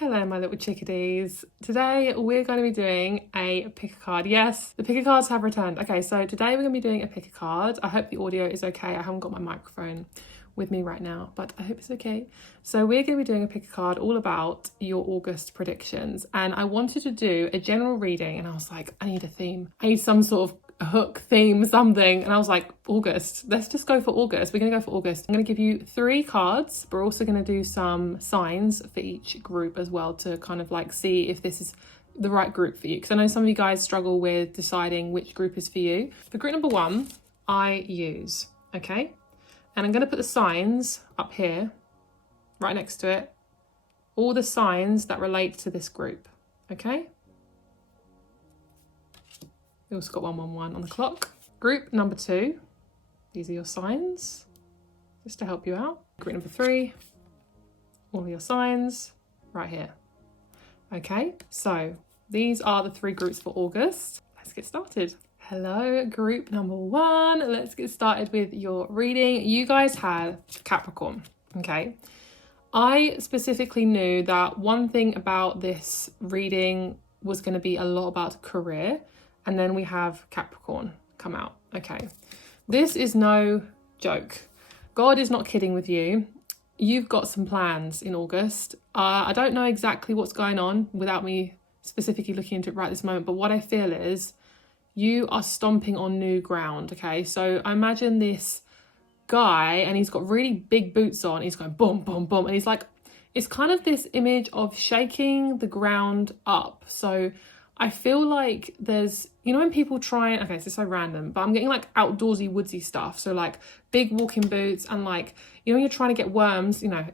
Hello my little chickadees. Today we're going to be doing a pick a card. Yes, the pick a cards have returned. Okay, so today we're going to be doing a pick a card. I hope the audio is okay. I haven't got my microphone with me right now, but I hope it's okay. So we're going to be doing a pick a card all about your August predictions, and I wanted to do a general reading, and I was like, I need a theme. I need some sort of hook, theme, something. And I was like, August, let's just go for August. We're gonna go for August. I'm gonna give you 3 cards. We're also gonna do some signs for each group as well to kind of like see if this is the right group for you, because I know some of you guys struggle with deciding which group is for you. For group number 1, I use, okay? And I'm gonna put the signs up here, right next to it, all the signs that relate to this group, okay? We also got 111 on the clock. Group number 2, these are your signs, just to help you out. Group number 3, all your signs right here. Okay, so these are the 3 groups for August. Let's get started. Hello, group number 1. Let's get started with your reading. You guys had Capricorn, okay? I specifically knew that one thing about this reading was going to be a lot about career. And then we have Capricorn come out. Okay, this is no joke. God is not kidding with you. You've got some plans in August. I don't know exactly what's going on without me specifically looking into it right this moment, but what I feel is you are stomping on new ground, okay? So I imagine this guy, and he's got really big boots on. He's going boom, boom, boom. And he's like, it's kind of this image of shaking the ground up. So I feel like there's, you know, when people try, okay, this is so random, but I'm getting like outdoorsy, woodsy stuff. So like big walking boots and like, you know, you're trying to get worms, you know,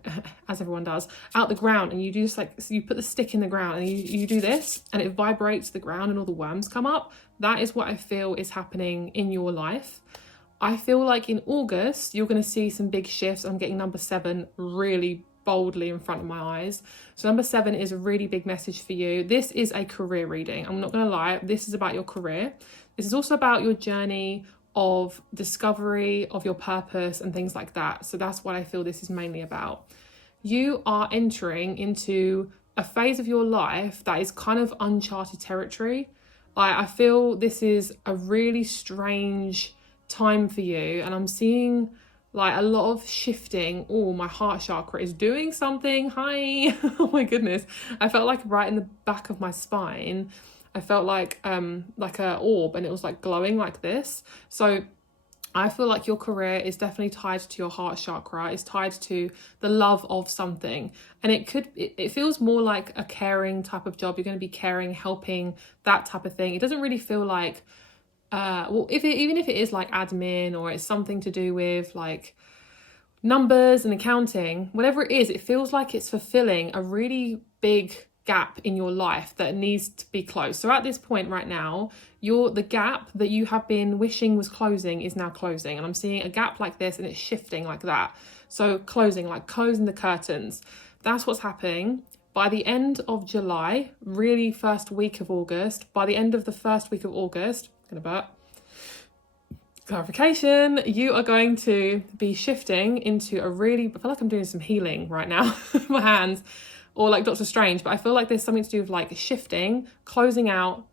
as everyone does, out the ground, and you do just like, so you put the stick in the ground and you do this and it vibrates the ground and all the worms come up. That is what I feel is happening in your life. I feel like in August, you're going to see some big shifts. I'm getting number 7 really boldly in front of my eyes. So number 7 is a really big message for you. This is a career reading. I'm not going to lie. This is about your career. This is also about your journey of discovery of your purpose and things like that. So that's what I feel this is mainly about. You are entering into a phase of your life that is kind of uncharted territory. I feel this is a really strange time for you, and I'm seeing like a lot of shifting. Oh, my heart chakra is doing something. Hi. Oh my goodness. I felt like right in the back of my spine, I felt like a orb, and it was like glowing like this. So I feel like your career is definitely tied to your heart chakra. It's tied to the love of something. And it feels more like a caring type of job. You're going to be caring, helping, that type of thing. It doesn't really feel like even if it is like admin, or it's something to do with like numbers and accounting, whatever it is, it feels like it's fulfilling a really big gap in your life that needs to be closed. So at this point right now, the gap that you have been wishing was closing is now closing, and I'm seeing a gap like this and it's shifting like that. So closing the curtains. That's what's happening. By the end of July, really first week of August, by the end of the first week of August, clarification, you are going to be shifting into a really, I feel like I'm doing some healing right now with my hands, or like Doctor Strange, but I feel like there's something to do with like shifting, closing out,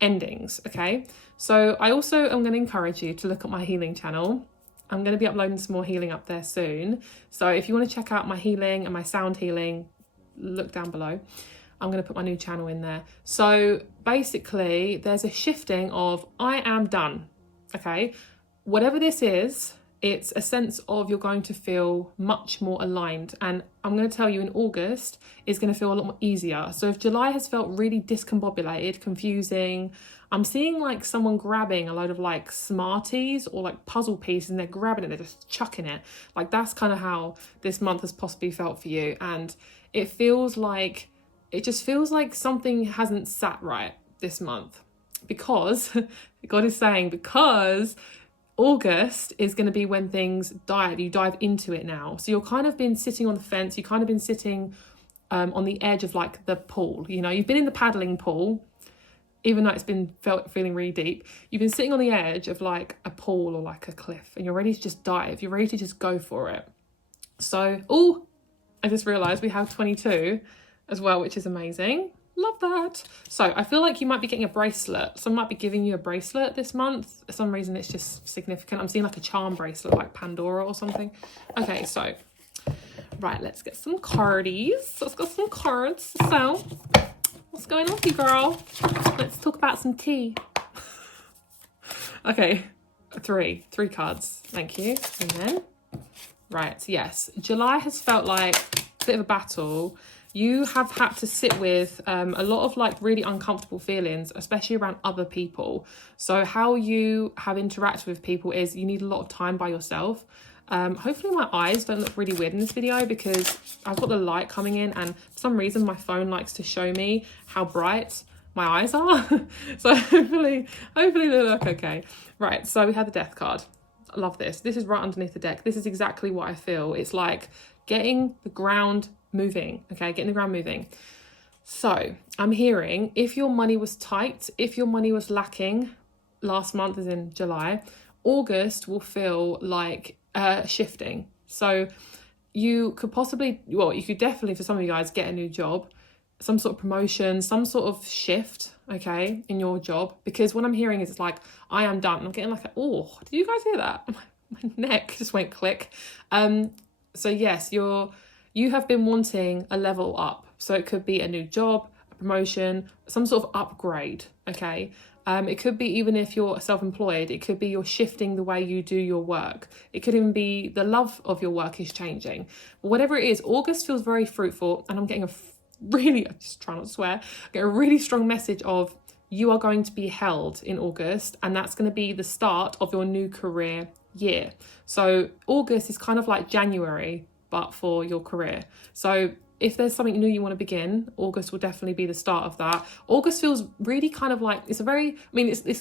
endings, okay? So I also am going to encourage you to look at my healing channel. I'm going to be uploading some more healing up there soon. So if you want to check out my healing and my sound healing, look down below. I'm going to put my new channel in there. So basically there's a shifting of I am done, okay? Whatever this is, it's a sense of you're going to feel much more aligned. And I'm going to tell you in August, it's going to feel a lot more easier. So if July has felt really discombobulated, confusing, I'm seeing like someone grabbing a load of like Smarties or like puzzle pieces, and they're grabbing it, they're just chucking it. Like that's kind of how this month has possibly felt for you. And it just feels like something hasn't sat right this month, because God is saying, because August is going to be when things you dive into it now. So you've kind of been sitting on the fence, you've kind of been sitting on the edge of like the pool, you know, you've been in the paddling pool, even though it's been feeling really deep. You've been sitting on the edge of like a pool or like a cliff, and you're ready to just dive, you're ready to just go for it. So, I just realised we have 22 as well, which is amazing. Love that. So I feel like you might be getting a bracelet. Someone might be giving you a bracelet this month. For some reason, it's just significant. I'm seeing like a charm bracelet, like Pandora or something. Okay, so, right, let's get some cardies. Let's get some cards. So, what's going on with you, girl? Let's talk about some tea. Okay, three cards. Thank you. And then, right, yes. July has felt like a bit of a battle. You have had to sit with a lot of like really uncomfortable feelings, especially around other people. So how you have interacted with people is you need a lot of time by yourself. Hopefully my eyes don't look really weird in this video because I've got the light coming in and for some reason my phone likes to show me how bright my eyes are. So hopefully they look okay. Right, so we have the Death card. I love this. This is right underneath the deck. This is exactly what I feel. It's like getting the ground moving, okay? Getting the ground moving. So I'm hearing if your money was tight, if your money was lacking last month, as in July, August will feel like shifting. So you could possibly, well, you could definitely, for some of you guys, get a new job, some sort of promotion, some sort of shift, okay, in your job. Because what I'm hearing is it's like, I am done. I'm getting like, oh, did you guys hear that? My neck just went click. So yes, you have been wanting a level up. So it could be a new job, a promotion, some sort of upgrade, okay? It could be, even if you're self-employed, it could be you're shifting the way you do your work. It could even be the love of your work is changing. But whatever it is, August feels very fruitful, and I'm getting I just try not to swear, get a really strong message of you are going to be held in August, and that's going to be the start of your new career year. So August is kind of like January, but for your career. So if there's something new you want to begin, August will definitely be the start of that. August feels really kind of like, it's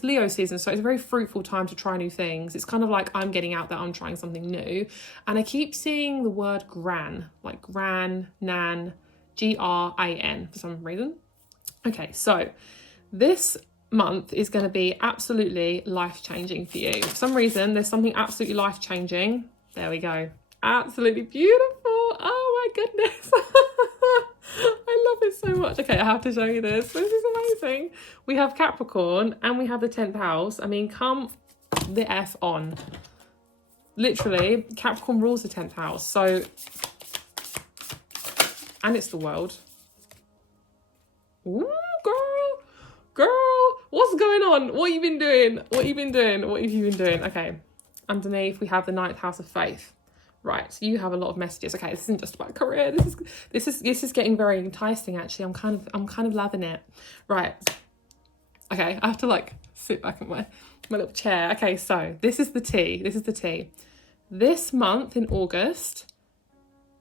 Leo season, so it's a very fruitful time to try new things. It's kind of like I'm getting out there, I'm trying something new. And I keep seeing the word gran, like gran, nan, G-R-A-N for some reason. Okay, so this month is going to be absolutely life-changing for you. For some reason, there's something absolutely life-changing. There we go. Absolutely beautiful. Oh my goodness. I love it so much. Okay, I have to show you this. This is amazing. We have Capricorn and we have the 10th house. I mean, come the F on. Literally, Capricorn rules the 10th house. So, and it's the world. Ooh, girl, what's going on? What have you been doing? Okay, underneath we have the 9th house of faith. Right, so you have a lot of messages. Okay, this isn't just about career. This is getting very enticing. Actually, I'm kind of loving it. Right. Okay, I have to like sit back in my little chair. Okay, so this is the tea. This month in August,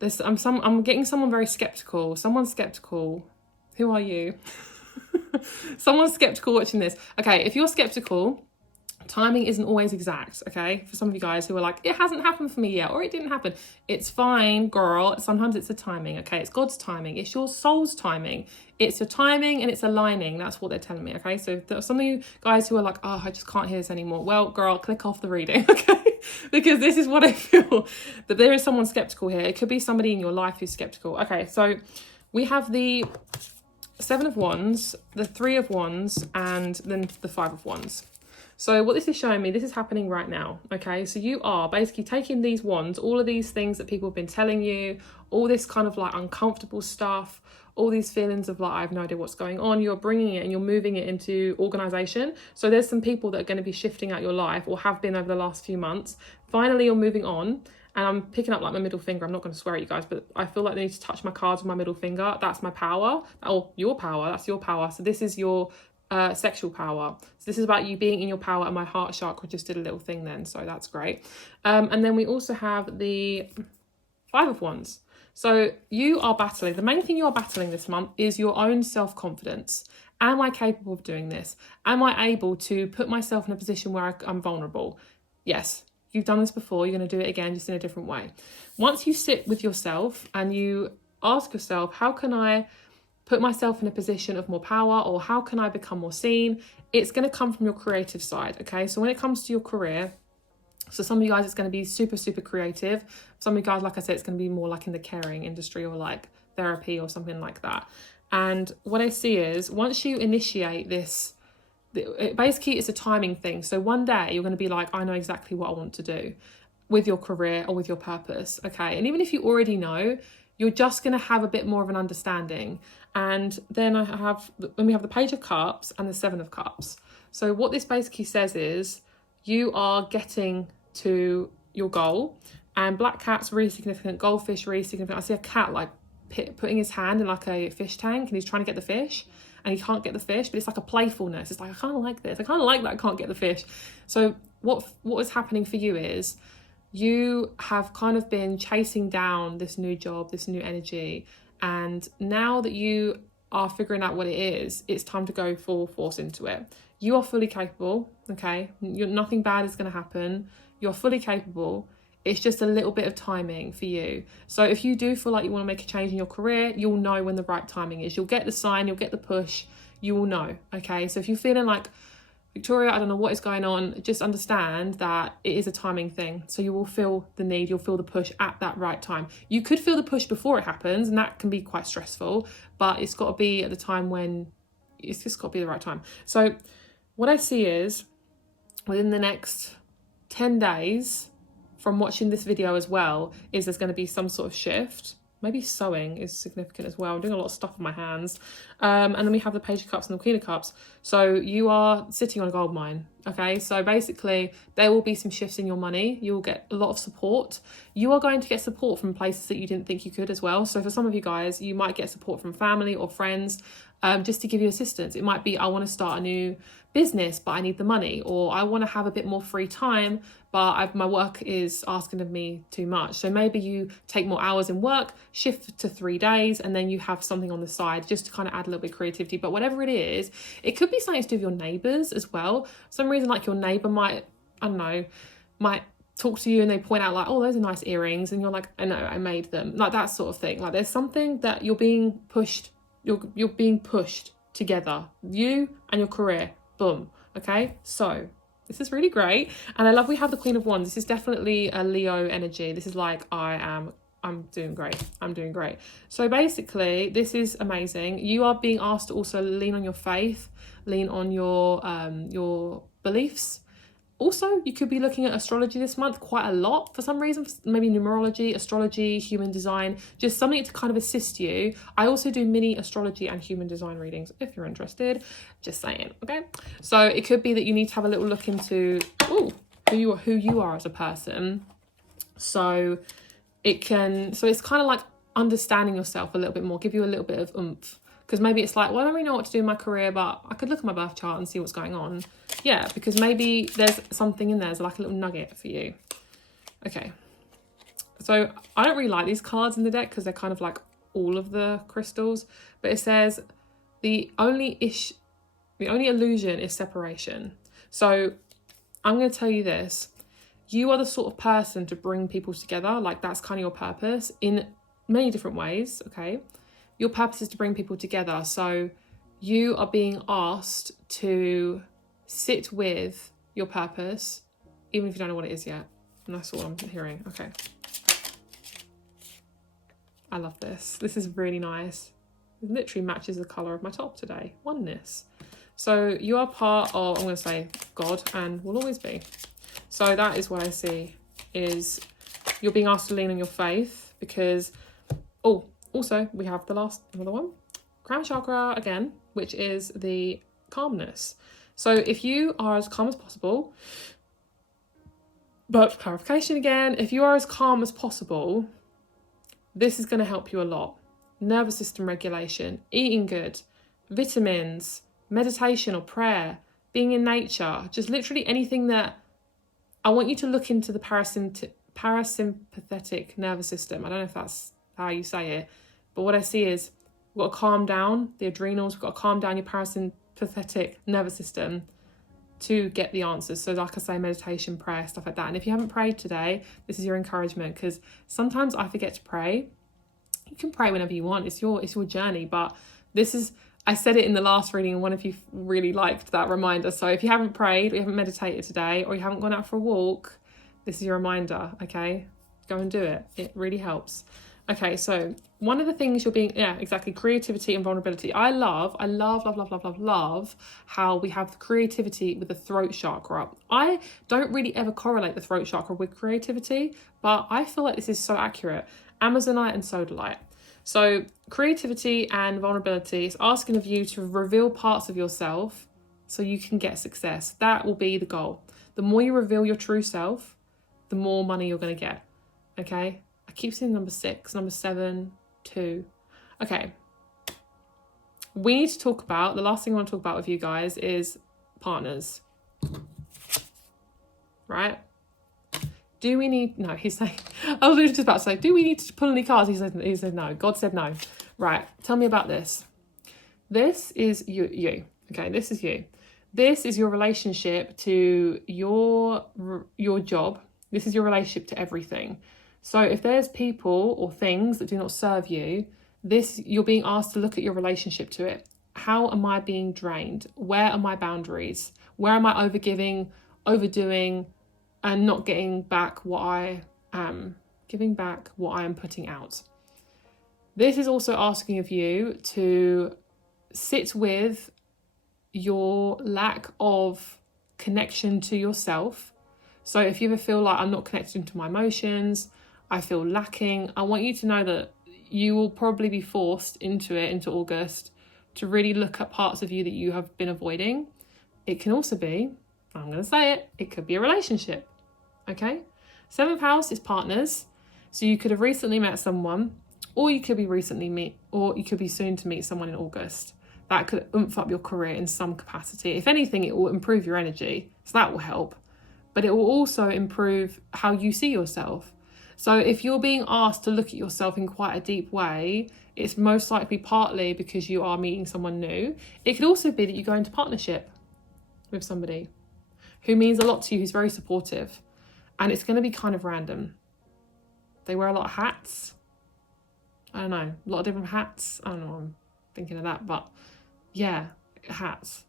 I'm getting someone very skeptical. Someone's skeptical. Who are you? Someone's skeptical watching this. Okay, if you're skeptical, timing isn't always exact, okay? For some of you guys who are like, it hasn't happened for me yet, or it didn't happen. It's fine, girl. Sometimes it's the timing, okay? It's God's timing. It's your soul's timing. It's your timing and it's aligning. That's what they're telling me, okay? So there are some of you guys who are like, oh, I just can't hear this anymore. Well, girl, click off the reading, okay? Because this is what I feel, that there is someone skeptical here. It could be somebody in your life who's skeptical. Okay, so we have the 7 of Wands, the 3 of Wands, and then the 5 of Wands. So what this is showing me, this is happening right now, okay? So you are basically taking these wands, all of these things that people have been telling you, all this kind of like uncomfortable stuff, all these feelings of like, I have no idea what's going on. You're bringing it and you're moving it into organisation. So there's some people that are going to be shifting out your life or have been over the last few months. Finally, you're moving on. And I'm picking up like my middle finger. I'm not going to swear at you guys, but I feel like I need to touch my cards with my middle finger. That's my power. Or your power. That's your power. So this is your sexual power. So this is about you being in your power, and my heart chakra just did a little thing then, so that's great. And then we also have the 5 of Wands. So you are battling, the main thing you are battling this month is your own self-confidence. Am I capable of doing this? Am I able to put myself in a position where I'm vulnerable? Yes, you've done this before, you're going to do it again, just in a different way. Once you sit with yourself and you ask yourself, how can I put myself in a position of more power, or how can I become more seen? It's going to come from your creative side, okay? So when it comes to your career, so some of you guys, it's going to be super, super creative. Some of you guys, like I said, it's going to be more like in the caring industry or like therapy or something like that. And what I see is once you initiate this, basically it's a timing thing. So one day you're going to be like, I know exactly what I want to do with your career or with your purpose. Okay. And even if you already know, you're just going to have a bit more of an understanding. And then we have the Page of Cups and the Seven of Cups. So what this basically says is you are getting to your goal, and black cat's really significant, goldfish really significant. I see a cat like putting his hand in like a fish tank and he's trying to get the fish and he can't get the fish, but it's like a playfulness. It's like, I kind of like this. I kind of like that I can't get the fish. So what is happening for you is you have kind of been chasing down this new job, this new energy. And now that you are figuring out what it is, it's time to go full force into it. You are fully capable, okay? Nothing bad is going to happen. You're fully capable. It's just a little bit of timing for you. So if you do feel like you want to make a change in your career, you'll know when the right timing is. You'll get the sign, you'll get the push, you will know, okay? So if you're feeling like, Victoria, I don't know what is going on, just understand that it is a timing thing. So you will feel the need, you'll feel the push at that right time. You could feel the push before it happens, and that can be quite stressful, but it's got to be at the time when, it's just got to be the right time. So what I see is within the next 10 days from watching this video as well, is there's going to be some sort of shift. Maybe sewing is significant as well. I'm doing a lot of stuff with my hands. And then we have the Page of Cups and the Queen of Cups. So you are sitting on a gold mine, okay? So basically, there will be some shifts in your money. You will get a lot of support. You are going to get support from places that you didn't think you could as well. So for some of you guys, you might get support from family or friends just to give you assistance. It might be, I want to start a new business, but I need the money. Or I want to have a bit more free time, but my work is asking of me too much. So maybe you take more hours in work, shift to 3 days, and then you have something on the side just to kind of add a little bit of creativity. But whatever it is, it could be something to do with your neighbours as well. For some reason, like your neighbour might talk to you and they point out like, oh, those are nice earrings. And you're like, I know, I made them. Like that sort of thing. Like there's something that you're being pushed, you're being pushed together. You and your career, boom. Okay, so this is really great. And I love we have the Queen of Wands. This is definitely a Leo energy. This is like, I'm doing great. I'm doing great. So basically, this is amazing. You are being asked to also lean on your faith, lean on your beliefs. Also, you could be looking at astrology this month quite a lot for some reason, maybe numerology, astrology, human design, just something to kind of assist you. I also do mini astrology and human design readings if you're interested, just saying, okay? So it could be that you need to have a little look into who you are as a person. So it's kind of like understanding yourself a little bit more, give you a little bit of oomph. Because maybe it's like, well, I don't really know what to do in my career, but I could look at my birth chart and see what's going on. Yeah, because maybe there's something in there, there's like a little nugget for you. Okay. So I don't really like these cards in the deck because they're kind of like all of the crystals. But it says the only illusion is separation. So I'm going to tell you this. You are the sort of person to bring people together. Like that's kind of your purpose in many different ways, okay? Your purpose is to bring people together. So you are being asked to sit with your purpose, even if you don't know what it is yet. And that's all I'm hearing. Okay. I love this. This is really nice. It literally matches the colour of my top today. Oneness. So you are part of, I'm going to say, God, and will always be. So that is what I see, is you're being asked to lean on your faith because, also, we have another one, crown chakra again, which is the calmness. So if you are as calm as possible, but clarification again, if you are as calm as possible, this is going to help you a lot. Nervous system regulation, eating good, vitamins, meditation or prayer, being in nature, just literally anything that I want you to look into the parasympathetic nervous system. I don't know if that's how you say it, but what I see is we've got to calm down the adrenals, we've got to calm down your parasympathetic nervous system to get the answers. So like I say, meditation, prayer, stuff like that. And if you haven't prayed today, this is your encouragement, because sometimes I forget to pray. You can pray whenever you want, it's your journey, but this is, I said it in the last reading and one of you really liked that reminder. So if you haven't prayed or you haven't meditated today or you haven't gone out for a walk, this is your reminder, okay? Go and do it. It really helps. Okay, so one of the things you're being, yeah, exactly, creativity and vulnerability. I love how we have the creativity with the throat chakra. I don't really ever correlate the throat chakra with creativity, but I feel like this is so accurate. Amazonite and sodalite. So creativity and vulnerability is asking of you to reveal parts of yourself so you can get success. That will be the goal. The more you reveal your true self, the more money you're going to get. Okay? I keep seeing number 6, number 7, 2. Okay. We need to talk about, the last thing I want to talk about with you guys is partners. Right? Do we need, no, he's saying, I was just about to say, do we need to pull any cards? He said no. God said no. Right. Tell me about this. This is you. Okay. This is you. This is your relationship to your job. This is your relationship to everything. So if there's people or things that do not serve you, you're being asked to look at your relationship to it. How am I being drained? Where are my boundaries? Where am I overgiving, overdoing, and not getting back what I am, giving back what I am putting out? This is also asking of you to sit with your lack of connection to yourself. So if you ever feel like I'm not connected to my emotions, I feel lacking, I want you to know that you will probably be forced into August, to really look at parts of you that you have been avoiding. It can also be, I'm going to say it, it could be a relationship. Okay? 7th house is partners. So you could have recently met someone, or you could be soon to meet someone in August. That could oomph up your career in some capacity. If anything, it will improve your energy. So that will help. But it will also improve how you see yourself. So if you're being asked to look at yourself in quite a deep way, it's most likely partly because you are meeting someone new. It could also be that you go into partnership with somebody who means a lot to you, who's very supportive. And it's going to be kind of random. They wear a lot of hats. I don't know, a lot of different hats. I don't know, I'm thinking of that, but yeah, hats.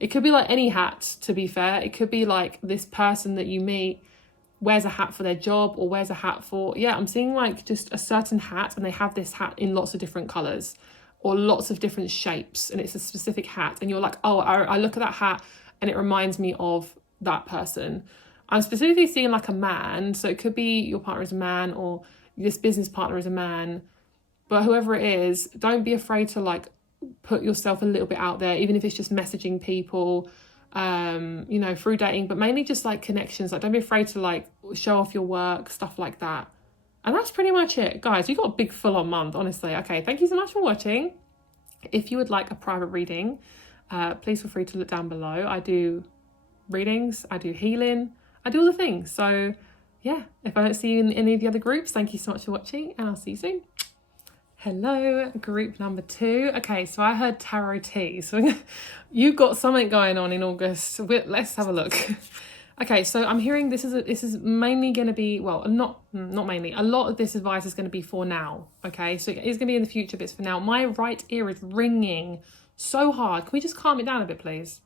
It could be like any hat, to be fair. It could be like this person that you meet wears a hat for their job, or wears a hat for, yeah, I'm seeing like just a certain hat, and they have this hat in lots of different colours or lots of different shapes, and it's a specific hat, and you're like, oh, I look at that hat and it reminds me of that person. I'm specifically seeing like a man, so it could be your partner is a man, or this business partner is a man, but whoever it is, don't be afraid to like put yourself a little bit out there, even if it's just messaging people, through dating, but mainly just like connections. Like, don't be afraid to like show off your work, stuff like that. And that's pretty much it, guys. You got a big full-on month, honestly. Okay, thank you so much for watching. If you would like a private reading, please feel free to look down below. I do readings, I do healing, I do all the things. So yeah, if I don't see you in any of the other groups, thank you so much for watching, and I'll see you soon. Hello, group number 2. Okay, so I heard tarot tea. So you've got something going on in August. Let's have a look. Okay, so I'm hearing this is mainly going to be, well, not mainly. A lot of this advice is going to be for now. Okay, so it's going to be in the future, but it's for now. My right ear is ringing so hard. Can we just calm it down a bit, please?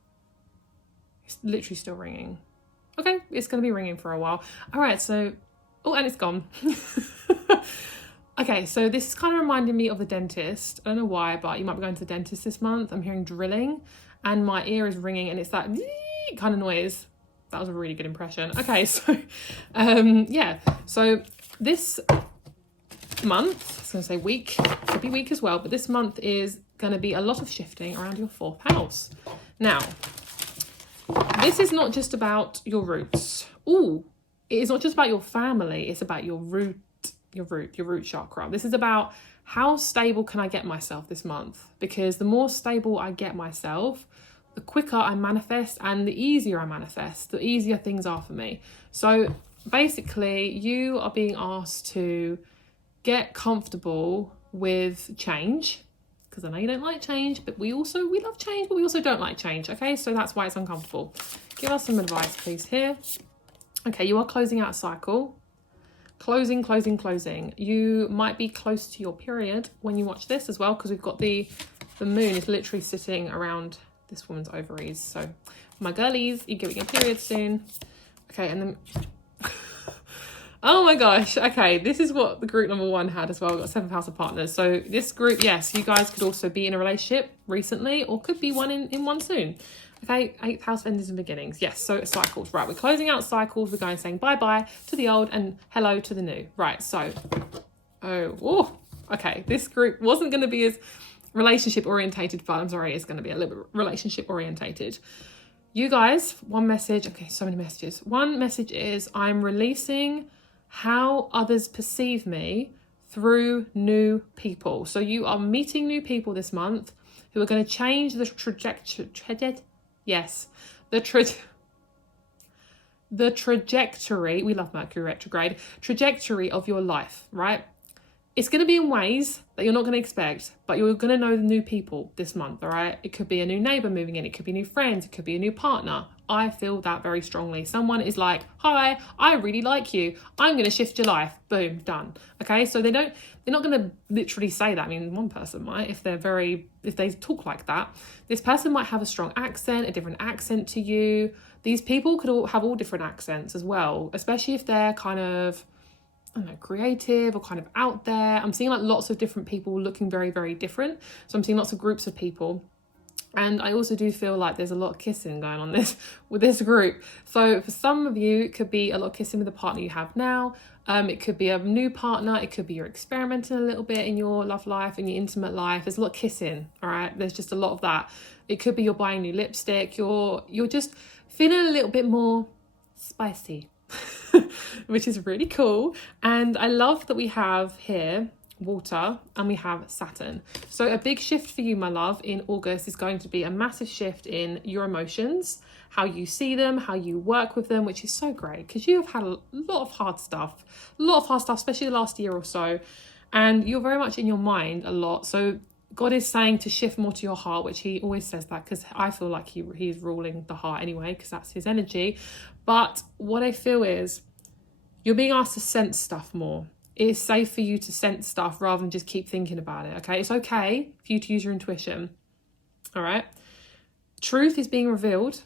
It's literally still ringing. Okay, it's going to be ringing for a while. All right, so, oh, and it's gone. Okay, so this is kind of reminding me of the dentist. I don't know why, but you might be going to the dentist this month. I'm hearing drilling and my ear is ringing, and it's that kind of noise. That was a really good impression. Okay, so, yeah. So this month, I was going to say week, could be week as well, but this month is going to be a lot of shifting around your 4th house. Now, this is not just about your roots. Ooh, it is not just about your family. It's about your root chakra. This is about how stable can I get myself this month? Because the more stable I get myself, the quicker I manifest, and the easier I manifest, the easier things are for me. So basically, you are being asked to get comfortable with change, because I know you don't like change, but we love change, but we also don't like change. Okay, so that's why it's uncomfortable. Give us some advice, please, here. Okay, you are closing out a cycle. Closing. You might be close to your period when you watch this as well, because we've got the moon is literally sitting around this woman's ovaries. So my girlies, you're getting a period soon. Okay, and then Oh my gosh. Okay, this is what the group number 1 had as well. We've got 7th house of partners. So this group, yes, you guys could also be in a relationship recently, or could be one in one soon. Okay, 8th house, endings and beginnings. Yes, so it's cycles. Right, we're closing out cycles. We're going saying bye-bye to the old and hello to the new. Right, so, okay, this group wasn't going to be as relationship orientated, but I'm sorry, it's going to be a little bit relationship orientated. You guys, one message, okay, so many messages. One message is, I'm releasing how others perceive me through new people. So you are meeting new people this month who are going to change the trajectory. Yes, the trajectory. We love Mercury retrograde. Trajectory of your life, right? It's going to be in ways that you're not going to expect, but you're going to know the new people this month, all right? It could be a new neighbour moving in. It could be new friends. It could be a new partner. I feel that very strongly. Someone is like, hi, I really like you. I'm going to shift your life. Boom, done. Okay, so they're not going to literally say that. I mean, one person might, if they talk like that. This person might have a strong accent, a different accent to you. These people could all have all different accents as well, especially if they're kind of, I don't know, creative or kind of out there. I'm seeing like lots of different people looking very, very different. So I'm seeing lots of groups of people. And I also do feel like there's a lot of kissing going on with this group. So for some of you, it could be a lot of kissing with the partner you have now. It could be a new partner. It could be you're experimenting a little bit in your love life, in your intimate life. There's a lot of kissing, all right? There's just a lot of that. It could be you're buying new lipstick. You're just feeling a little bit more spicy, which is really cool. And I love that we have here water and we have Saturn. So a big shift for you, my love, in August is going to be a massive shift in your emotions, how you see them, how you work with them, which is so great because you have had a lot of hard stuff, especially the last year or so, and you're very much in your mind a lot. So God is saying to shift more to your heart, which he always says that because I feel like he's ruling the heart anyway, because that's his energy. But what I feel is you're being asked to sense stuff more. It is safe for you to sense stuff rather than just keep thinking about it, okay? It's okay for you to use your intuition, all right? Truth is being revealed,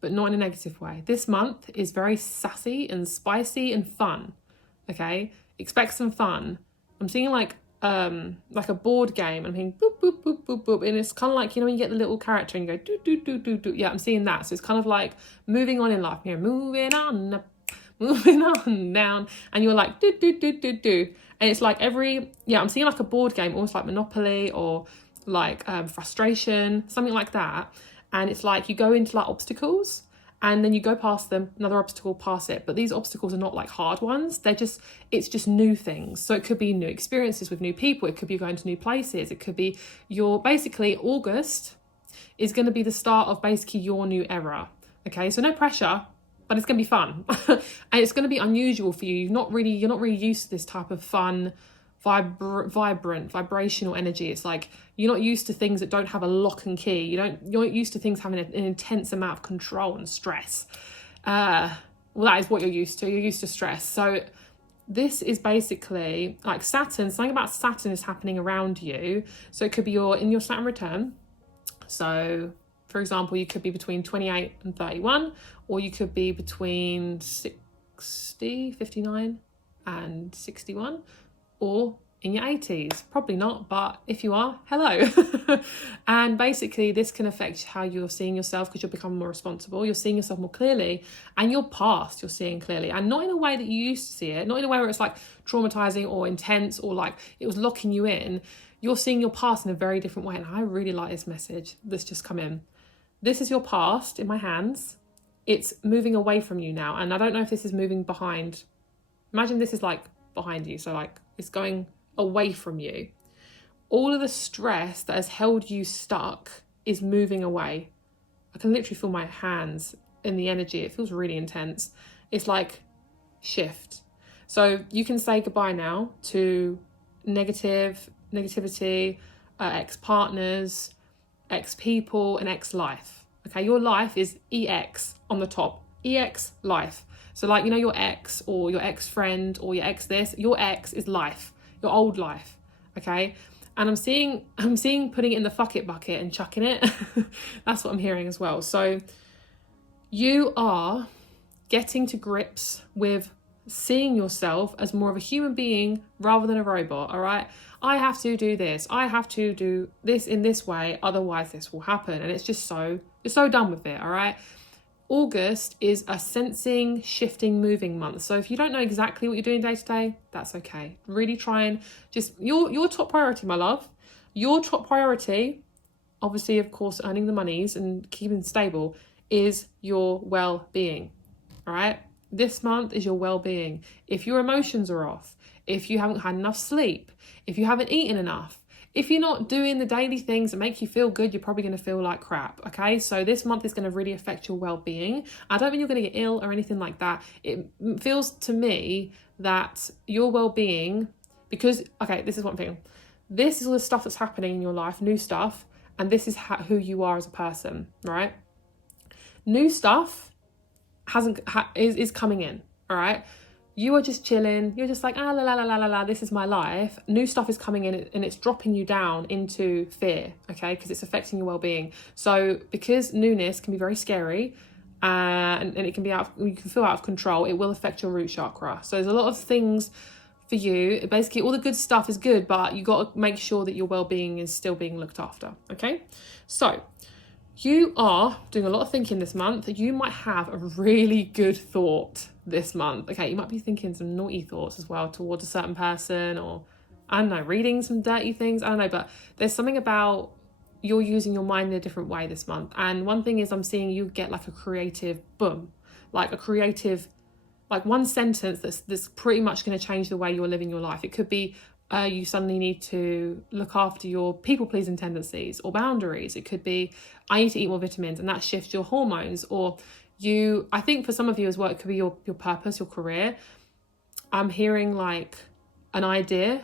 but not in a negative way. This month is very sassy and spicy and fun, okay? Expect some fun. I'm seeing like a board game. I'm thinking boop, boop, boop, boop, boop. And it's kind of like, you know, when you get the little character and you go do, do, do, do, do. Yeah, I'm seeing that. So it's kind of like moving on in life. You know, moving on down, and you're like do do do do do, and it's like I'm seeing like a board game, almost like Monopoly or like frustration, something like that. And it's like you go into like obstacles and then you go past them, another obstacle, pass it, but these obstacles are not like hard ones. It's just new things. So it could be new experiences with new people, it could be going to new places, it could be basically August is going to be the start of basically your new era. Okay, so no pressure, but it's going to be fun. And it's going to be unusual for you. You're not really used to this type of fun, vibrant, vibrational energy. It's like you're not used to things that don't have a lock and key. You're not used to things having an intense amount of control and stress. Well, that is what you're used to. You're used to stress. So this is basically like Saturn. Something about Saturn is happening around you. So it could be you're in your Saturn return. So for example, you could be between 28 and 31, or you could be between 59 and 61, or in your 80s. Probably not, but if you are, hello. And basically this can affect how you're seeing yourself because you're becoming more responsible. You're seeing yourself more clearly, and your past you're seeing clearly, and not in a way that you used to see it, not in a way where it's like traumatizing or intense or like it was locking you in. You're seeing your past in a very different way, and I really like this message that's just come in. This is your past in my hands. It's moving away from you now. And I don't know if this is moving behind. Imagine this is like behind you. So like it's going away from you. All of the stress that has held you stuck is moving away. I can literally feel my hands in the energy. It feels really intense. It's like shift. So you can say goodbye now to negativity, ex-partners, ex-people and ex-life. Okay, your life is EX on the top. EX life. So like, you know, your ex or your ex-friend or your ex this, your ex is life, your old life. Okay. And I'm seeing putting it in the fuck it bucket and chucking it. That's what I'm hearing as well. So you are getting to grips with seeing yourself as more of a human being rather than a robot, all right? I have to do this. I have to do this in this way, otherwise this will happen. And it's just you're so done with it, all right? August is a sensing, shifting, moving month. So if you don't know exactly what you're doing day to day, that's okay. Really try and just, your top priority, my love, your top priority, obviously, of course, earning the monies and keeping stable, is your well-being, all right? This month is your well-being. If your emotions are off, if you haven't had enough sleep, if you haven't eaten enough, if you're not doing the daily things that make you feel good, you're probably going to feel like crap, okay? So this month is going to really affect your well-being. I don't mean you're going to get ill or anything like that. It feels to me that your well-being, because, okay, this is one thing. This is all the stuff that's happening in your life, new stuff, and this is who you are as a person, right? New stuff is coming in, all right? You are just chilling. You're just like, la, la, la, la, la, this is my life. New stuff is coming in and it's dropping you down into fear, okay? Because it's affecting your well-being. So because newness can be very scary and it can be you can feel out of control, it will affect your root chakra. So there's a lot of things for you. Basically, all the good stuff is good, but you got to make sure that your well-being is still being looked after, okay? So you are doing a lot of thinking this month. You might have a really good thought this month. Okay, you might be thinking some naughty thoughts as well towards a certain person, or I don't know, reading some dirty things. I don't know, but there's something about you're using your mind in a different way this month. And one thing is I'm seeing you get like a creative boom, like a creative, like one sentence that's pretty much going to change the way you're living your life. It could be you suddenly need to look after your people-pleasing tendencies or boundaries. It could be, I need to eat more vitamins, and that shifts your hormones. Or I think for some of you as well, it could be your purpose, your career. I'm hearing like an idea,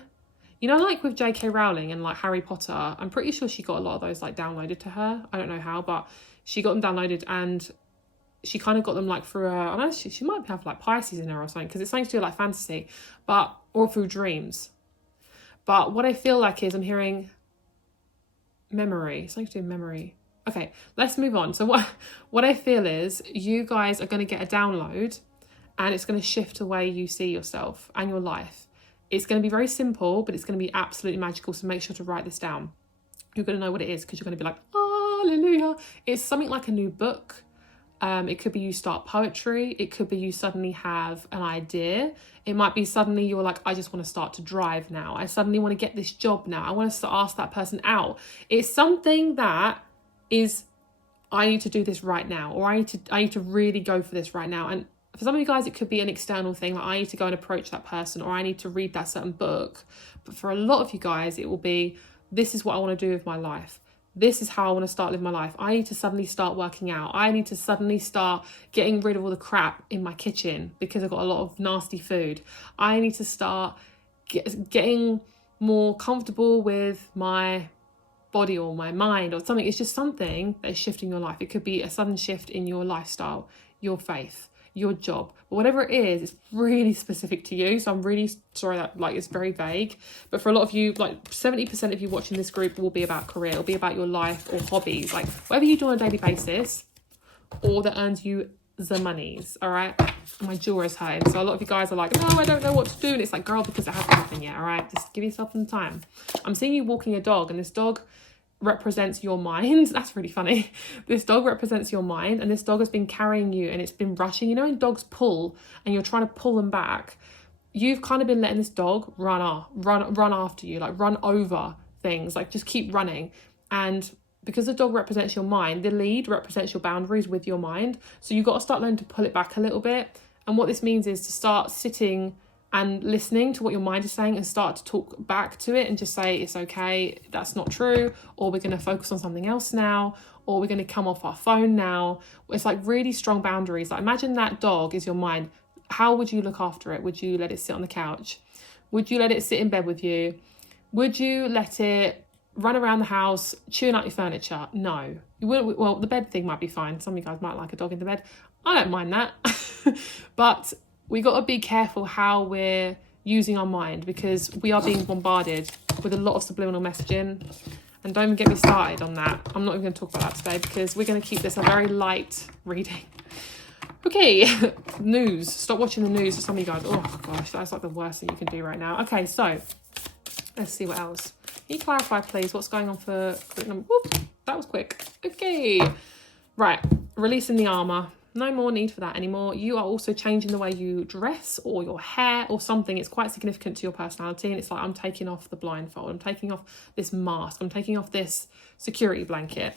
you know, like with J.K. Rowling and like Harry Potter. I'm pretty sure she got a lot of those like downloaded to her. I don't know how, but she got them downloaded, and she kind of got them like through I don't know, she might have like Pisces in her or something, because it's something to do with like fantasy, or through dreams. But what I feel like is I'm hearing memory. Something to do with memory. Okay, let's move on. So what I feel is you guys are going to get a download, and it's going to shift the way you see yourself and your life. It's going to be very simple, but it's going to be absolutely magical. So make sure to write this down. You're going to know what it is, because you're going to be like, hallelujah. It's something like a new book. It could be you start poetry. It could be you suddenly have an idea. It might be suddenly you're like, I just want to start to drive now. I suddenly want to get this job now. I want to ask that person out. It's something that is, I need to do this right now, or I need to really go for this right now. And for some of you guys, it could be an external thing, like I need to go and approach that person, or I need to read that certain book. But for a lot of you guys, it will be, this is what I want to do with my life. This is how I want to start living my life. I need to suddenly start working out. I need to suddenly start getting rid of all the crap in my kitchen because I've got a lot of nasty food. I need to start getting more comfortable with my body or my mind or something. It's just something that is shifting your life. It could be a sudden shift in your lifestyle, your faith, your job, but whatever it is, it's really specific to you. So I'm really sorry that like it's very vague, but for a lot of you, like 70% of you watching this group will be about career. It'll be about your life or hobbies, like whatever you do on a daily basis or that earns you the monies. All right, my jaw is hurting. So a lot of you guys are like, no, I don't know what to do, and it's like, girl, because it hasn't happened yet. All right, just give yourself some time. I'm seeing you walking a dog, and this dog represents your mind. That's really funny. This dog represents your mind, and this dog has been carrying you, and it's been rushing. You know when dogs pull and you're trying to pull them back, you've kind of been letting this dog run after you, like run over things, like just keep running. And because the dog represents your mind, the lead represents your boundaries with your mind. So you've got to start learning to pull it back a little bit. And what this means is to start sitting and listening to what your mind is saying and start to talk back to it and just say, it's okay, that's not true, or we're going to focus on something else now, or we're going to come off our phone now. It's like really strong boundaries. Like imagine that dog is your mind. How would you look after it? Would you let it sit on the couch? Would you let it sit in bed with you? Would you let it run around the house chewing out your furniture? No. You wouldn't. Well, the bed thing might be fine. Some of you guys might like a dog in the bed. I don't mind that. But we got to be careful how we're using our mind, because we are being bombarded with a lot of subliminal messaging. And don't even get me started on that. I'm not even going to talk about that today, because we're going to keep this a very light reading. Okay, news. Stop watching the news for some of you guys. Oh gosh, that's like the worst thing you can do right now. Okay, so let's see what else. Can you clarify, please, what's going on for group number? Whoop, that was quick. Okay, right. Releasing the armor. No more need for that anymore. You are also changing the way you dress or your hair or something. It's quite significant to your personality. And it's like, I'm taking off the blindfold. I'm taking off this mask. I'm taking off this security blanket.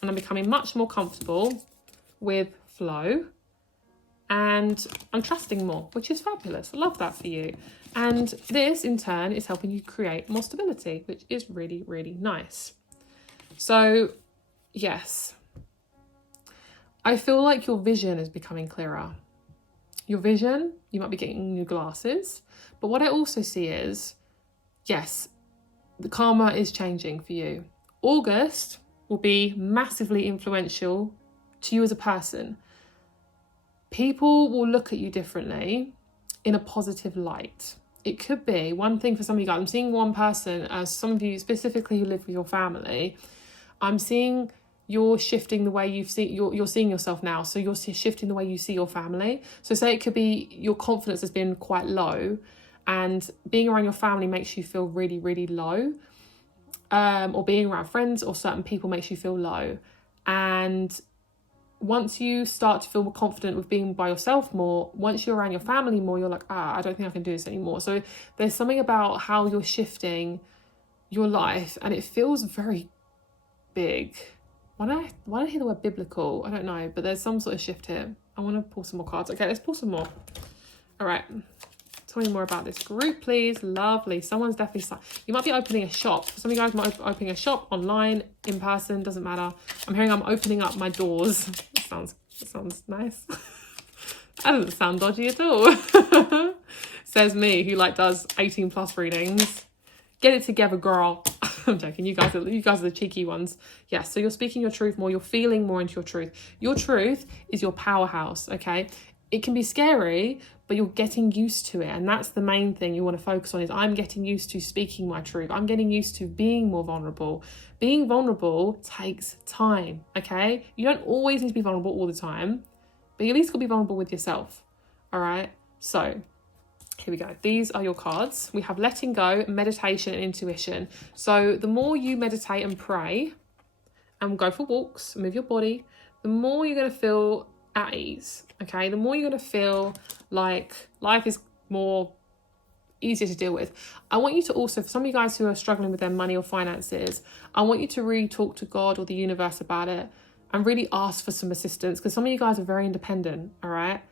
And I'm becoming much more comfortable with flow. And I'm trusting more, which is fabulous. I love that for you. And this, in turn, is helping you create more stability, which is really, really nice. So, yes. I feel like your vision is becoming clearer. Your vision, you might be getting new glasses. But what I also see is, yes, the karma is changing for you. August will be massively influential to you as a person. People will look at you differently in a positive light. It could be one thing for some of you guys. I'm seeing one person, as some of you specifically who live with your family, I'm seeing you're shifting the way you're seeing yourself now. So you're shifting the way you see your family. So say it could be your confidence has been quite low and being around your family makes you feel really, really low. Or being around friends or certain people makes you feel low. And once you start to feel more confident with being by yourself more, once you're around your family more, you're like, I don't think I can do this anymore. So there's something about how you're shifting your life and it feels very big. Why do I hear the word biblical? I don't know, but there's some sort of shift here. I want to pull some more cards. Okay, let's pull some more. All right. Tell me more about this group, please. Lovely. Someone's definitely... You might be opening a shop. Some of you guys might be opening a shop online, in person, doesn't matter. I'm hearing I'm opening up my doors. That sounds nice. That doesn't sound dodgy at all. Says me, who does 18 plus readings. Get it together, girl. I'm joking. You guys are the cheeky ones. Yes, so you're speaking your truth more. You're feeling more into your truth. Your truth is your powerhouse, okay? It can be scary, but you're getting used to it. And that's the main thing you want to focus on is I'm getting used to speaking my truth. I'm getting used to being more vulnerable. Being vulnerable takes time, okay? You don't always need to be vulnerable all the time, but you at least got to be vulnerable with yourself, all right? So here we go. These are your cards. We have letting go, meditation, and intuition. So the more you meditate and pray and go for walks, move your body, the more you're going to feel at ease, okay? The more you're going to feel like life is more easier to deal with. I want you to also, for some of you guys who are struggling with their money or finances, I want you to really talk to God or the universe about it and really ask for some assistance because some of you guys are very independent, all right?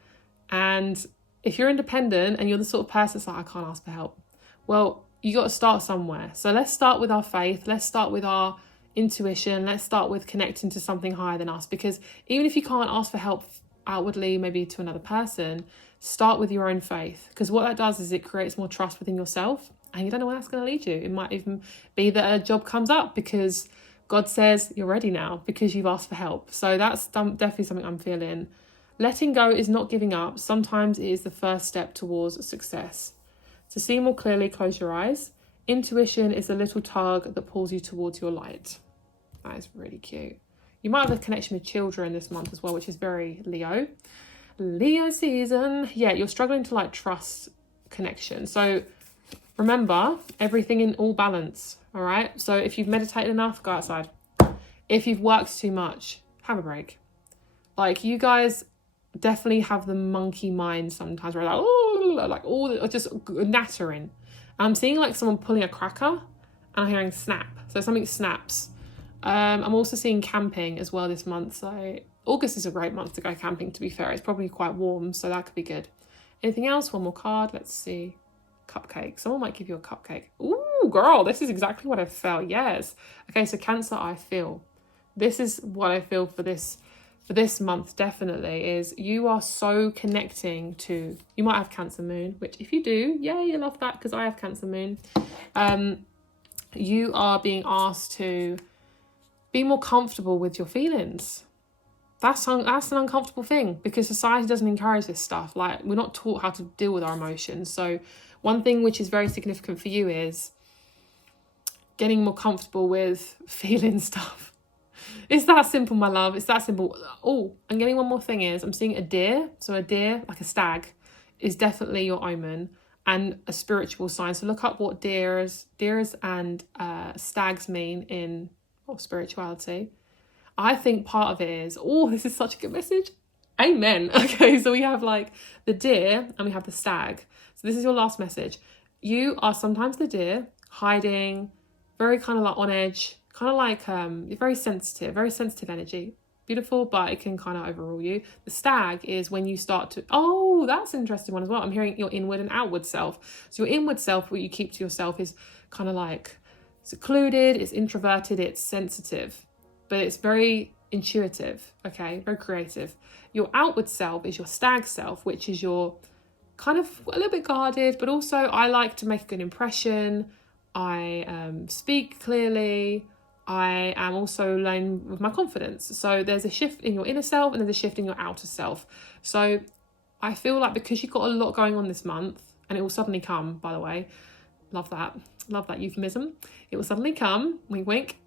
And if you're independent and you're the sort of person that's like, I can't ask for help, well, you got to start somewhere. So let's start with our faith. Let's start with our intuition. Let's start with connecting to something higher than us, because even if you can't ask for help outwardly, maybe to another person, start with your own faith, because what that does is it creates more trust within yourself, and you don't know where that's going to lead you. It might even be that a job comes up because God says you're ready now because you've asked for help. So that's definitely something I'm feeling. Letting go is not giving up. Sometimes it is the first step towards success. To see more clearly, close your eyes. Intuition is a little tug that pulls you towards your light. That is really cute. You might have a connection with children this month as well, which is very Leo. Leo season. Yeah, you're struggling to trust connection. So remember, everything in all balance, all right? So if you've meditated enough, go outside. If you've worked too much, have a break. You guys definitely have the monkey mind sometimes where just nattering. I'm seeing someone pulling a cracker and I'm hearing snap. So something snaps. I'm also seeing camping as well this month. So August is a great month to go camping, to be fair. It's probably quite warm, so that could be good. Anything else? One more card. Let's see. Cupcake. Someone might give you a cupcake. Ooh, girl, this is exactly what I felt. Yes. Okay, so Cancer, I feel. This is what I feel for this month, definitely, is you are so connecting to, you might have Cancer moon, which if you do, yay, you love that, because I have Cancer moon. You are being asked to be more comfortable with your feelings. That's an uncomfortable thing because society doesn't encourage this stuff. We're not taught how to deal with our emotions. So one thing which is very significant for you is getting more comfortable with feeling stuff. It's that simple, my love. It's that simple. Oh, I'm getting one more thing is I'm seeing a deer. So a deer, like a stag, is definitely your omen and a spiritual sign. So look up what deers and stags mean in spirituality. I think part of it is, this is such a good message. Amen. Okay, so we have like the deer and we have the stag. So this is your last message. You are sometimes the deer, hiding, very kind of like on edge, kind of like you're very sensitive energy. Beautiful, but it can kind of overrule you. The stag is when you start to, that's an interesting one as well. I'm hearing your inward and outward self. So your inward self, what you keep to yourself, is kind of like secluded, it's introverted, it's sensitive, but it's very intuitive, okay, very creative. Your outward self is your stag self, which is your kind of a little bit guarded, but also I like to make a good impression. I speak clearly. I am also learning with my confidence. So there's a shift in your inner self and there's a shift in your outer self. So I feel like because you've got a lot going on this month, and it will suddenly come, by the way, love that euphemism, it will suddenly come, wink wink,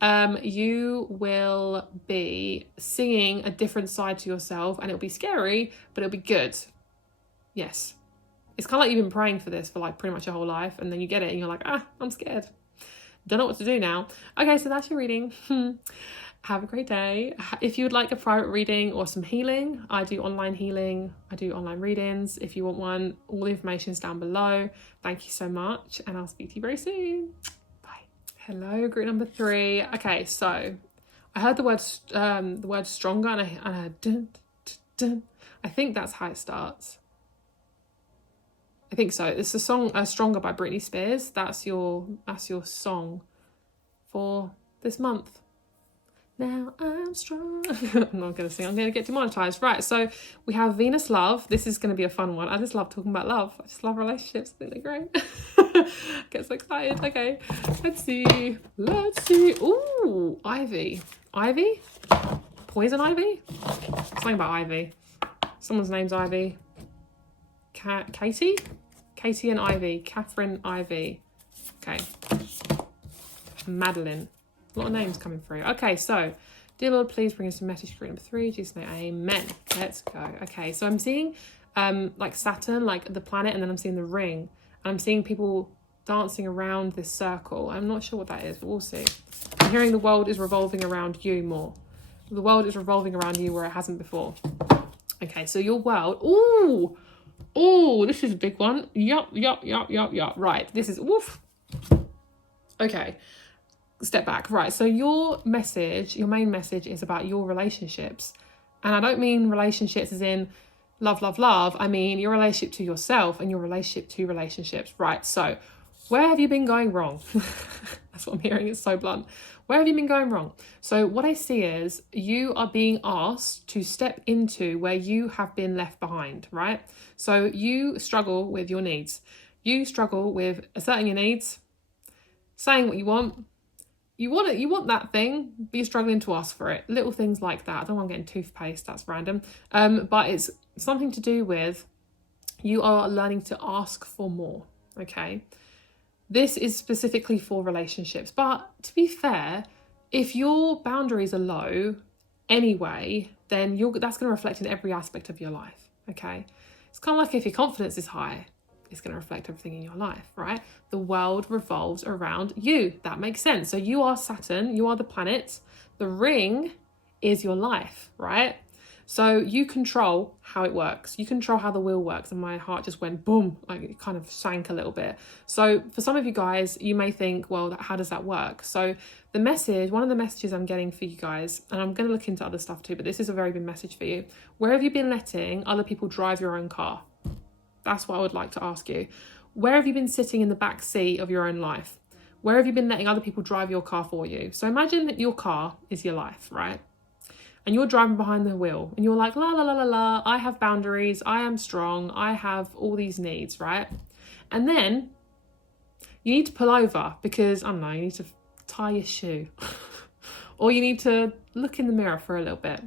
you will be seeing a different side to yourself, and it'll be scary, but it'll be good. Yes. It's kind of like you've been praying for this for like pretty much your whole life, and then you get it and you're like, I'm scared. Don't know what to do now. Okay, so that's your reading. Have a great day. If you would like a private reading or some healing, I do online healing. I do online readings. If you want one, all the information is down below. Thank you so much, and I'll speak to you very soon. Bye. Hello, group number 3. Okay, so I heard the word stronger, and I heard dun, dun, dun. I think that's how it starts. I think so. It's the song Stronger by Britney Spears. That's your song for this month. Now I'm strong. I'm not going to sing. I'm going to get demonetized. Right, so we have Venus Love. This is going to be a fun one. I just love talking about love. I just love relationships. I think they're great. Get so excited. Okay, let's see. Ooh, Ivy. Ivy? Poison Ivy? Something about Ivy. Someone's name's Ivy. Katie? Katie and Ivy. Catherine Ivy. Okay. Madeline. A lot of names coming through. Okay, so, dear Lord, please bring us a message for number 3. Jesus' name, amen. Let's go. Okay, so I'm seeing like Saturn, like the planet, and then I'm seeing the ring. And I'm seeing people dancing around this circle. I'm not sure what that is, but we'll see. I'm hearing the world is revolving around you more. The world is revolving around you where it hasn't before. Okay, so your world. Ooh, this is a big one. Yup. Right, this is, woof. Okay, step back. Right, so your main message is about your relationships. And I don't mean relationships as in love. I mean your relationship to yourself and your relationship to relationships. Right, so where have you been going wrong? That's what I'm hearing. It's so blunt. Where have you been going wrong? So what I see is you are being asked to step into where you have been left behind, right? So you struggle with your needs. You struggle with asserting your needs, saying what you want. You want that thing, but you're struggling to ask for it. Little things like that. I don't want to get in toothpaste, that's random. But it's something to do with you are learning to ask for more, okay? This is specifically for relationships. But to be fair, if your boundaries are low anyway, then that's going to reflect in every aspect of your life, okay? It's kind of like if your confidence is high, it's going to reflect everything in your life, right? The world revolves around you. That makes sense. So you are Saturn, you are the planet. The ring is your life, right? So you control how it works. You control how the wheel works. And my heart just went boom, like it kind of sank a little bit. So for some of you guys, you may think, well, how does that work? So one of the messages I'm getting for you guys, and I'm going to look into other stuff too, but this is a very big message for you. Where have you been letting other people drive your own car? That's what I would like to ask you. Where have you been sitting in the back seat of your own life? Where have you been letting other people drive your car for you? So imagine that your car is your life, right? And you're driving behind the wheel and you're like, la, I have boundaries, I am strong, I have all these needs, right? And then you need to pull over because, I don't know, you need to tie your shoe or you need to look in the mirror for a little bit.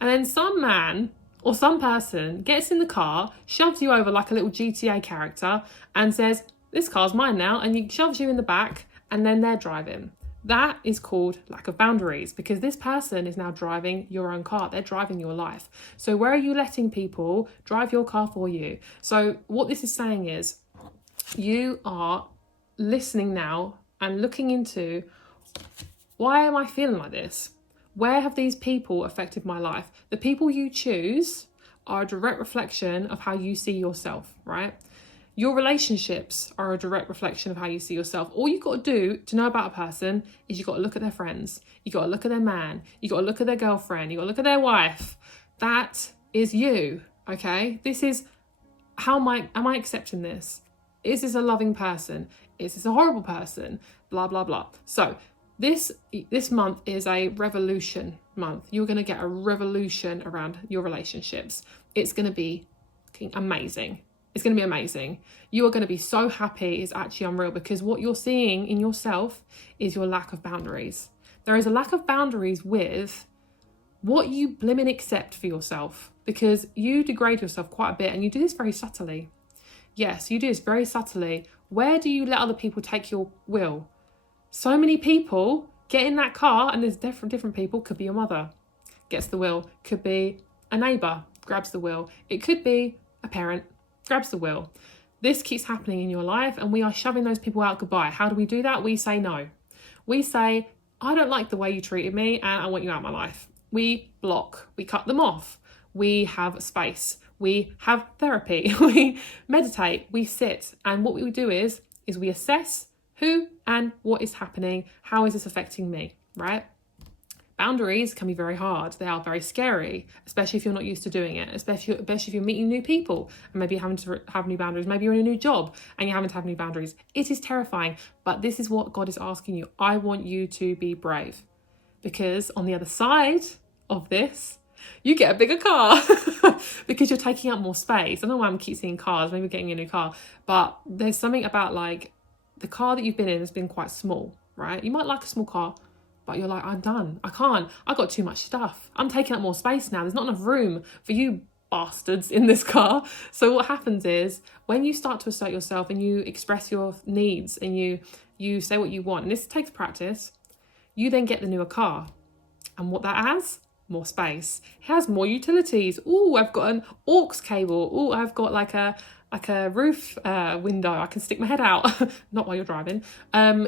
And then some man or some person gets in the car, shoves you over like a little GTA character and says, this car's mine now, and shoves you in the back and then they're driving. That is called lack of boundaries, because this person is now driving your own car. They're driving your life. So where are you letting people drive your car for you? So what this is saying is you are listening now and looking into, why am I feeling like this? Where have these people affected my life? The people you choose are a direct reflection of how you see yourself, right? Your relationships are a direct reflection of how you see yourself. All you've got to do to know about a person is you've got to look at their friends. You've got to look at their man. You've got to look at their girlfriend. You've got to look at their wife. That is you, okay? This is, am I accepting this? Is this a loving person? Is this a horrible person? Blah, blah, blah. So this month is a revolution month. You're going to get a revolution around your relationships. It's going to be amazing. It's going to be amazing. You are going to be so happy. It's actually unreal, because what you're seeing in yourself is your lack of boundaries. There is a lack of boundaries with what you blimmin' accept for yourself, because you degrade yourself quite a bit, and you do this very subtly. Yes, you do this very subtly. Where do you let other people take your will? So many people get in that car, and there's different people. Could be your mother gets the wheel. Could be a neighbour grabs the wheel. It could be a parent grabs the wheel. This keeps happening in your life, and we are shoving those people out goodbye. How do we do that? We say no. We say, I don't like the way you treated me, and I want you out of my life. We block. We cut them off. We have space. We have therapy. We meditate. We sit. And what we do is we assess who and what is happening. How is this affecting me, right? Boundaries can be very hard. They are very scary, especially if you're not used to doing it, especially if you're meeting new people and maybe having to have new boundaries. Maybe you're in a new job and you're having to have new boundaries. It is terrifying, but this is what God is asking you. I want you to be brave, because on the other side of this, you get a bigger car because you're taking up more space. I don't know why I keep seeing cars, maybe getting a new car, but there's something about like the car that you've been in has been quite small, right? You might like a small car, but you're like, I'm done. I can't. I've got too much stuff. I'm taking up more space now. There's not enough room for you bastards in this car. So what happens is when you start to assert yourself and you express your needs and you say what you want, and this takes practice, you then get the newer car. And what that has? More space. It has more utilities. Oh, I've got an aux cable. Oh, I've got like a roof window. I can stick my head out. Not while you're driving.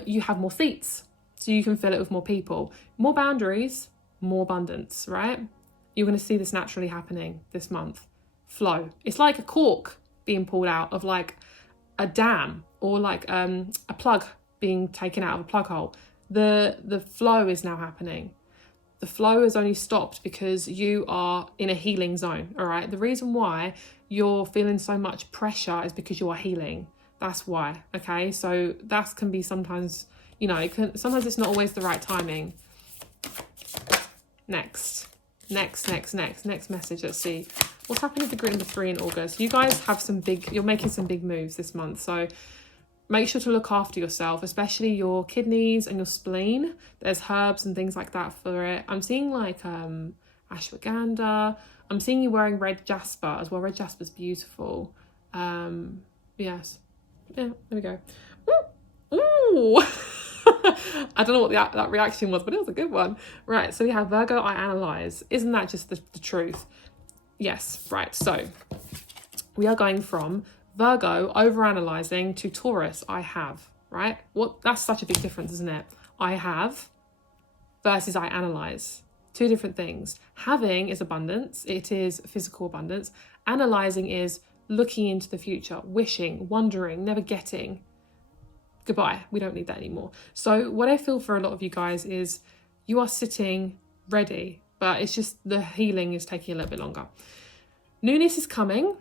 You have more seats, so you can fill it with more people. More boundaries, more abundance, right? You're going to see this naturally happening this month. Flow. It's like a cork being pulled out of like a dam, or like a plug being taken out of a plug hole. The flow is now happening. The flow has only stopped because you are in a healing zone, all right? The reason why you're feeling so much pressure is because you are healing. That's why, okay? So that can be sometimes, sometimes it's not always the right timing. Next message. Let's see. What's happening with the group number 3 in August? You guys have you're making some big moves this month. So make sure to look after yourself, especially your kidneys and your spleen. There's herbs and things like that for it. I'm seeing like ashwagandha. I'm seeing you wearing red jasper as well. Red jasper's beautiful. Yes. Yeah, there we go. Ooh. I don't know what that reaction was, but it was a good one. Right, so we have Virgo, I analyze. Isn't that just the truth? Yes, right. So we are going from Virgo overanalyzing to Taurus, I have, right? That's such a big difference, isn't it? I have versus I analyze. Two different things. Having is abundance. It is physical abundance. Analyzing is looking into the future, wishing, wondering, never getting. Goodbye. We don't need that anymore. So what I feel for a lot of you guys is you are sitting ready, but it's just the healing is taking a little bit longer. Newness is coming.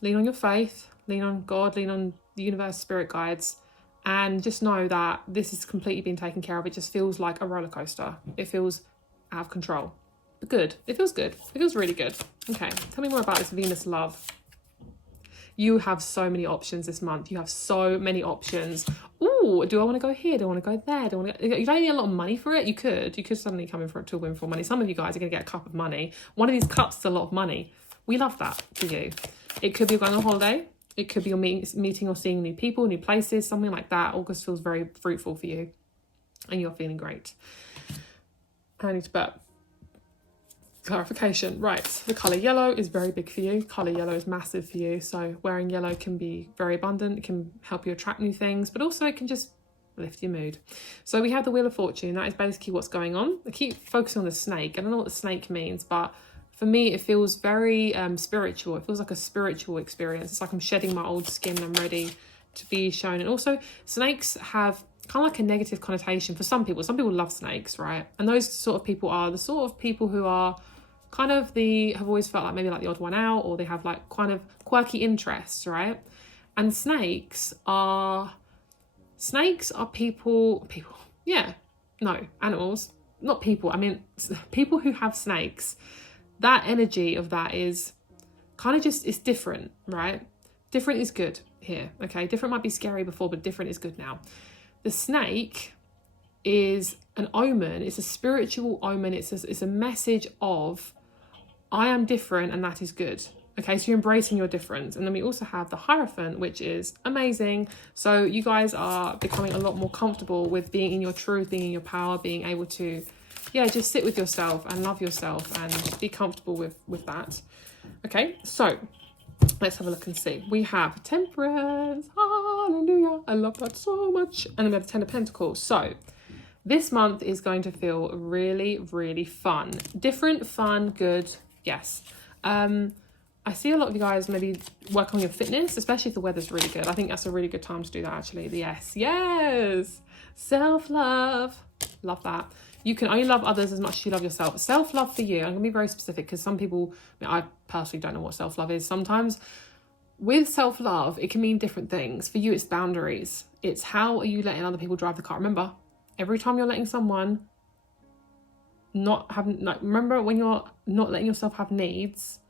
Lean on your faith, lean on God, lean on the universe, spirit guides, and just know that this has completely been taken care of. It just feels like a roller coaster. It feels out of control. But good. It feels good. It feels really good. Okay, tell me more about this Venus love. You have so many options this month. You have so many options. Ooh, do I want to go here? Do I want to go there? You don't need a lot of money for it. You could suddenly come in to a windfall money. Some of you guys are going to get a cup of money. One of these cups is a lot of money. We love that for you. It could be going on holiday. It could be you're meeting or seeing new people, new places, something like that. August feels very fruitful for you. and you're feeling great. I need to burp. Clarification, right, the colour yellow is very big for you. Colour yellow is massive for you, so wearing yellow can be very abundant. It can help you attract new things, but also it can just lift your mood. So we have the Wheel of Fortune. That is basically what's going on. I keep focusing on the snake. I don't know what the snake means, but for me it feels very spiritual. It feels like a spiritual experience. It's like I'm shedding my old skin and I'm ready to be shown. And also snakes have kind of like a negative connotation for some people. Some people love snakes, right? And those sort of people are the sort of people who are kind of have always felt like maybe like the odd one out, or they have like kind of quirky interests, right? And snakes are people, animals, not people. I mean, people who have snakes, that energy of that is kind of just, it's different, right? Different is good here, okay? Different might be scary before, but different is good now. The snake is an omen. It's a spiritual omen. It's a message of, I am different and that is good. Okay, so you're embracing your difference. And then we also have the Hierophant, which is amazing. So you guys are becoming a lot more comfortable with being in your truth, being in your power, being able to, just sit with yourself and love yourself and be comfortable with that. Okay, so let's have a look and see. We have Temperance. Hallelujah. I love that so much. And then we have the Ten of Pentacles. So this month is going to feel really, really fun. Different, fun, good. Yes. I see a lot of you guys maybe work on your fitness, especially if the weather's really good. I think that's a really good time to do that, actually. Yes. Self-love. Love that. You can only love others as much as you love yourself. Self-love for you, I'm going to be very specific because some people, I personally don't know what self-love is. Sometimes with self-love, it can mean different things. For you, it's boundaries. It's how are you letting other people drive the car. Remember, every time you're letting someone remember when you're not letting yourself have needs,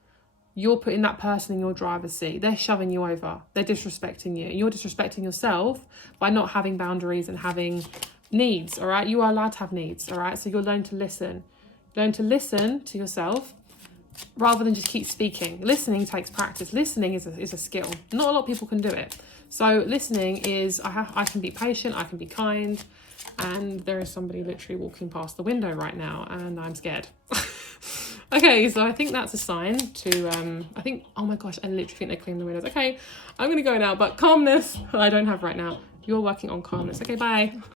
you're putting that person in your driver's seat. They're shoving you over. They're disrespecting you. You're disrespecting yourself by not having boundaries and having needs, all right? You are allowed to have needs, all right? So you're learning to listen. Learn to listen to yourself rather than just keep speaking. Listening takes practice. Listening is a skill. Not a lot of people can do it. So listening is, I can be patient, I can be kind, and there is somebody literally walking past the window right now and I'm scared. Okay, so I think that's a sign to, oh my gosh, I literally think they cleaned the windows. Okay, I'm going to go now, but calmness, I don't have right now. You're working on calmness. Okay, bye.